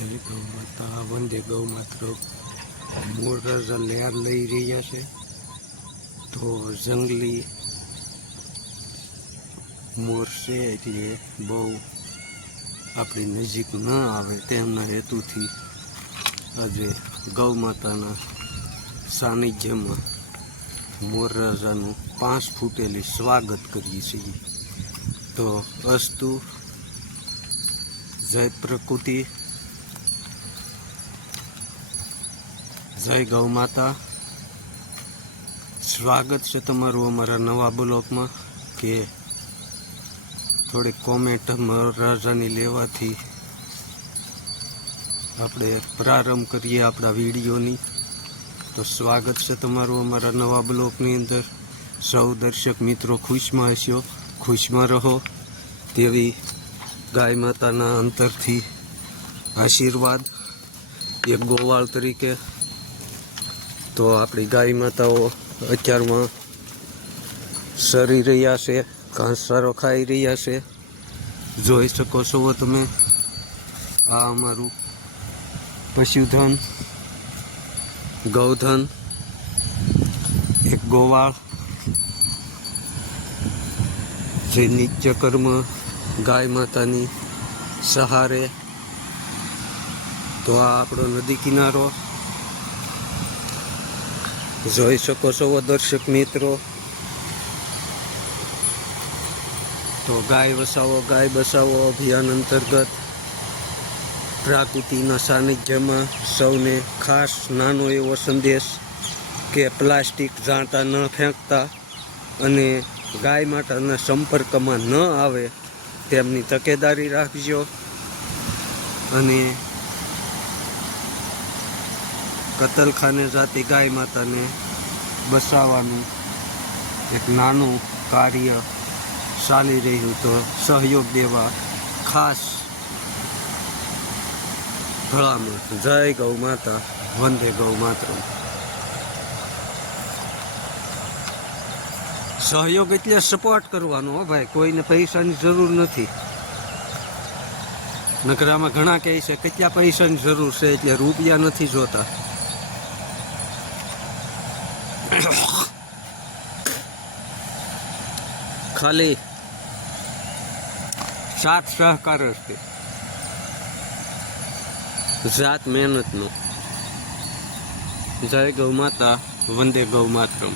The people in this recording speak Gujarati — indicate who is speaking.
Speaker 1: જય ગૌ માતા, વંદે ગૌ માત્ર. મોર રાજા લહેર લઈ રહ્યા છે. તો જંગલી મોર છે એટલે બહુ આપણી નજીક ન આવે તેમના હેતુથી આજે ગૌ માતાના સાનિધ્યમાં મોર રાજાનું પાંચ ફૂટેલી સ્વાગત કરીએ છીએ. તો અસ્તુ, જય પ્રકૃતિ. જય ગૌ માતા. સ્વાગત છે તમારું અમારા નવા બ્લોકમાં કે થોડીક કોમેન્ટ રાજાની લેવાથી આપણે પ્રારંભ કરીએ આપણા વિડીયોની. તો સ્વાગત છે તમારું અમારા નવા બ્લોકની અંદર. સૌ દર્શક મિત્રો ખુશમાં હશો, ખુશમાં રહો તેવી ગાય માતાના અંતરથી આશીર્વાદ. એક ગોવાળ તરીકે તો આપણી ગાય માતાઓ અત્યારમાં સરી રહ્યા છે, ઘાસચારો ખાઈ રહ્યા છે. જોઈ શકો છો તમે, આ અમારું પશુધન, ગૌધન, એક ગોવાળ, જે નિત્યકર્મ ગાય માતાની સહારે. તો આ આપણો નદી કિનારો જોઈ શકો છો દર્શક મિત્રો. તો ગાય વસાવો, ગાય બસાવો અભિયાન અંતર્ગત પ્રાકૃતિના સાનિધ્યમાં સૌને ખાસ નાનો એવો સંદેશ કે પ્લાસ્ટિક જાણતા ન ફેંકતા અને ગાય માતાના સંપર્કમાં ન આવે તેમની તકેદારી રાખજો. અને કતલખાને જાતી ગાય માતાને બસાવવાનું એક નાનું કાર્ય ચાલી રહ્યું તો સહયોગ દેવા ખાસ ભલામણ. જય ગૌ માતા, વંદે ગૌ માત્ર સહયોગ એટલે સપોર્ટ કરવાનો ભાઈ, કોઈને પૈસાની જરૂર નથી. નકરામાં ઘણા કહે છે, કેટલા પૈસાની જરૂર છે એટલે રૂપિયા નથી જોતા. ખાલી સાત સહકાર હશે જાત મહેનતનો. જય ગૌ માતા વંદે ગૌ માતરમ.